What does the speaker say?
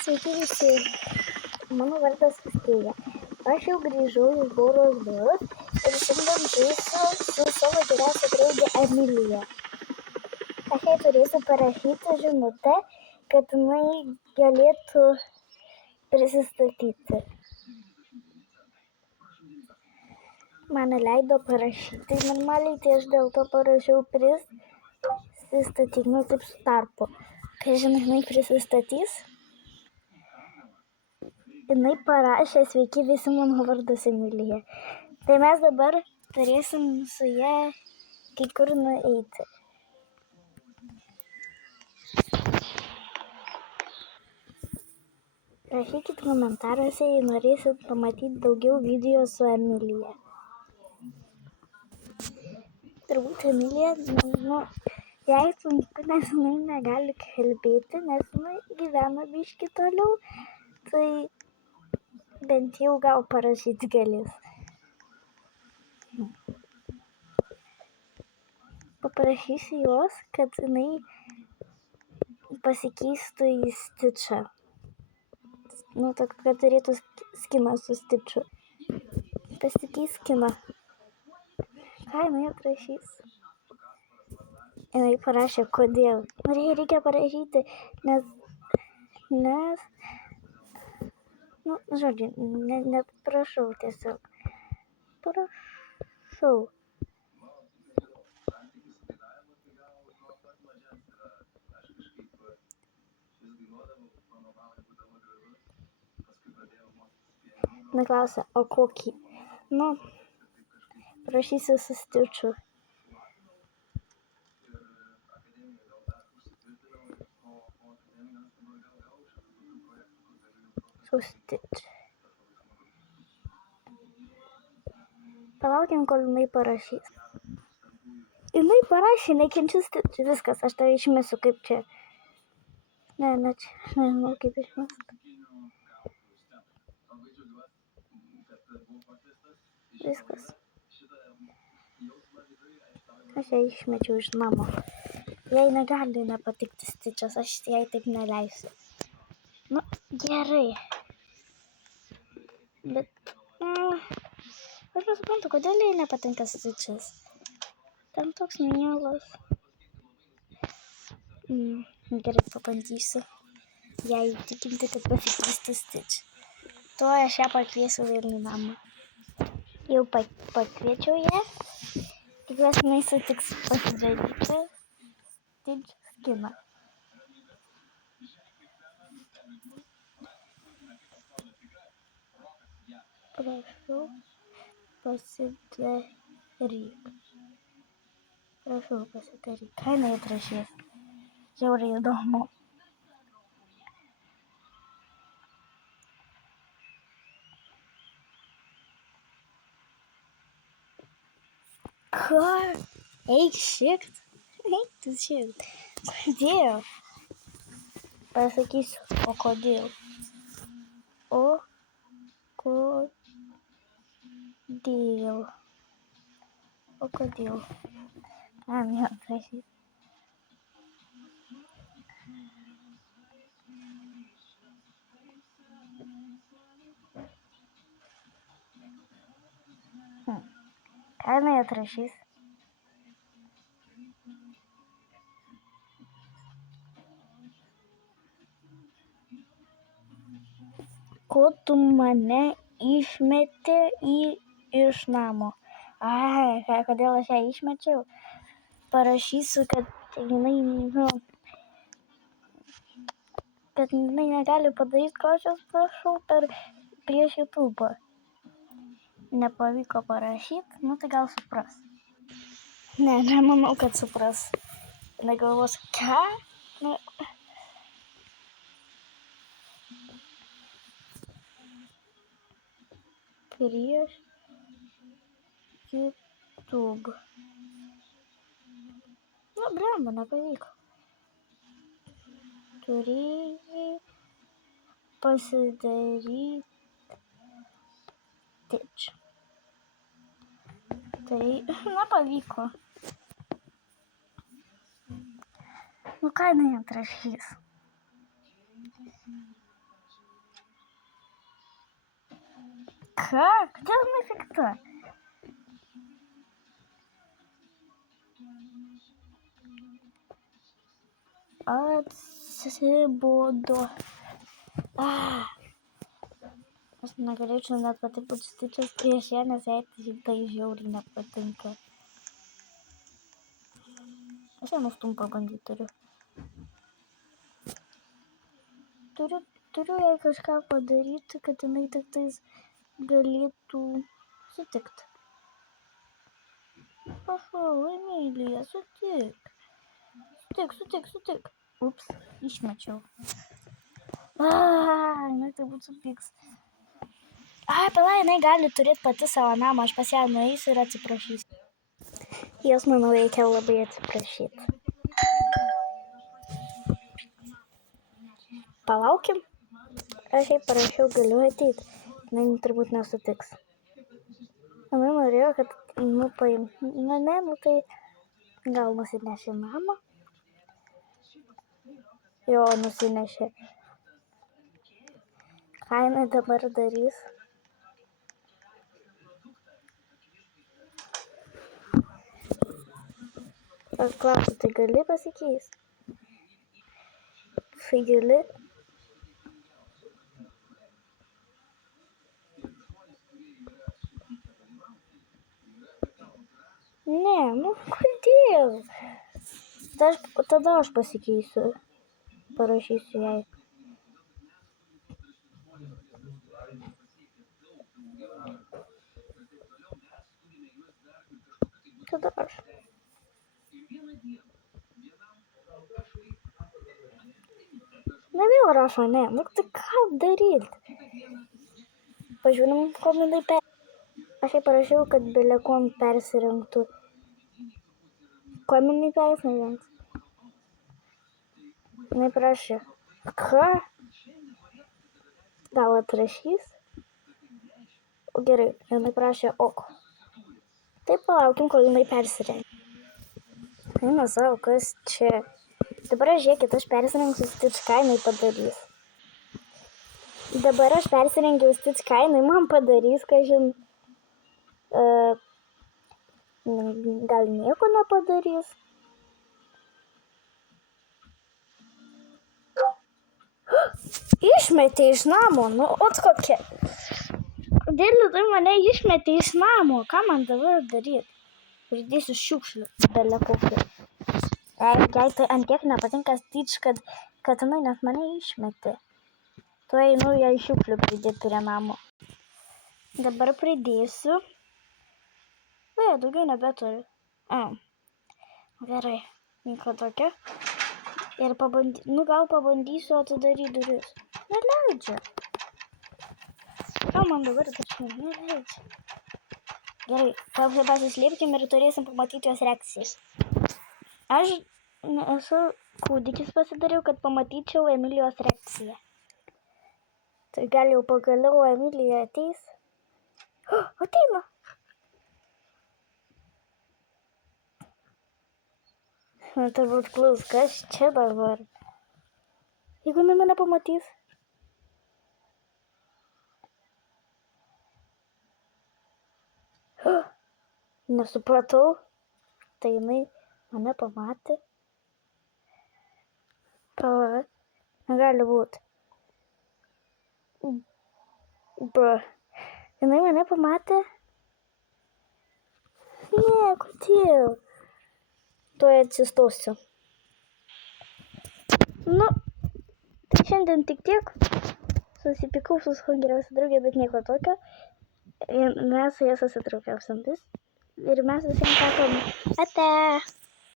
Sveiki visi, mano vardas Astėja. Aš jau grįžau iš Boros biuros ir šiandien žaisiu su savo geriausia draugė Emilija. Aš jai turėsiu parašyti žinutę, kad jinai galėtų prisistatyti. Man leido parašyti normaliai, tai aš dėl to parašiau prisistatyk, taip su tarpu. Kai žinai, jinai prisistatys. Jinai parašė, sveiki visi, mano vardas Emilija. Tai mes dabar turėsim su ja kai kur nueiti. Rašykit komentaruose, jei norėsit pamatyti daugiau video su Emilija. Turbūt Emilija, jai sunku, nes jinai negali kalbėti, nes jinai gyvena biškį toliau, tai bent jau gal parašyti galės. Paprašysiu jos, kad jinai pasikeistų į Stitchą. Kad turėtų skiną su Stitchu. Pasikeis skiną. Ką jinai atrašys? Jinai parašė, kodėl. Reikia parašyti, nes žodžiu, net prašau tiesiog. Prašau. Klausia, o kokį? Prašysiu su Stitchu. Su Stitch. Palaukiam, kol jinai parašys. Jinai parašė, nekenčiu Stitch. Viskas, aš tave išmesiu, kaip čia. Nežinau, kaip išmesti. Viskas. Aš ją išmečiau iš namo. Jai negali nepatikti Stitchas, aš jai taip neleisiu. Gerai. Bet, aš nesuprantu, kodėl jai nepatinka Stitchas. Ten toks mielas. Gerai, pabandysiu. Jai įtikinti, kad pasikeistų Stitch. Tuo aš ją pakviesiu vėl į namą. Jau pakviečiau ją. Tikiuosi, jinai sutiks pasidaryti Stitch skiną. Prašau, pasidaryk. Ką jinai atrašys? Žiauriai įdomu. Ką? Eik šikt. Kodėl? Pasakysiu, o kodėl? O kodėl? Neatrašys. Ką jinai atrašys? Ko tu mane išmetė iš namo? Kodėl aš ją išmečiau? Parašysiu, kad jinai negali padaryti, ko aš jos prašau prieš YouTube. Nepavyko parašyti, tai gal supras. Nemanau, kad supras. Jinai galvos, ką? Prieš YouTube. Blemba, nepavyko. Turėjai pasidaryti Stitch. Nepavyko. Ką jinai atrašys? Ką? Kodėl jinai pikta? Atsibodo. Aš negalėčiau net pati būti Stitch'as prieš ją, nes jai tai žiauriai nepatinka. Aš ją nustum pabandyti turiu jai kažką padaryti, kad jinai tik tais galėtų sutikti. Prašau, Emilija, sutik. Ups, išmečiau. Jinai tai būtų supyks. Pala, jinai gali turėti pati savo namą, aš pas ją nueisiu ir atsiprašysiu. Jos, manau, reikia labai atsiprašyti. Palaukim. Aš jai parašiau, galiu ateiti. Jinai turbūt nesutiks. Jinai norėjo, kad paimtų mane, tai gal nusinešė namą. Jo, nusinešė. Ką jinai dabar darys? Aš klausiu, tai gali pasikeisti? Tai gali? Ne, kodėl? Tada aš pasikeisiu. Parašysiu jai. Tada aš. Ne vėl rašo, ne. Tai ką daryti? Pažiūrim, ko jinai Aš jai parašiau, kad belekom persirengtų. Ko jinai persirengs? Jinai parašė. Ką? Gal atrašys? Gerai, jinai parašė ok. Tai palaukim, kol jinai persirengs. Eina savo, kas čia? Dabar žiūrėkit, aš persirengsiu Stitch, ką jinai padarys. Dabar aš persirengiau Stitch, ką jinai man padarys, kažin. Gal nieko nepadarys. Išmetė iš namo, kokia. Kodėl tai mane išmetė iš namo? Ką man dabar daryti? Pridėsiu šiukšlių, belė kokią. Jai tai ant tiek nepatinka Stitch, kad jinai net mane išmetė. Tuo einu jai šiukšlių pridėti prie namo. Dabar pridėsiu. Daugiau nebeturiu. Gerai, nieko tokio. Ir gal pabandysiu atidaryti duris. Neleidžia. Ką man dabar daryti? Neleidžia. Gerai, pasislėpkim ir turėsim pamatyti jos reakcijas. Aš esu kūdikis pasidariau, kad pamatyčiau Emilijos reakciją. Tai gal jau pagaliau Emilija ateis. Ateina. Turbūt klaus, kas čia dabar? Jeigu jinai mane pamatys. Nesupratau. Tai jinai mane pamatė. Pala, negali būti. Jinai mane pamatė. Ne, kodėl? Tuoj atsistosiu. Tai šiandien tik tiek. Susipykau su savo geriausia draugė, bet nieko tokio. Mes su ja susitraukėm. Ir mes visiems sakom ate.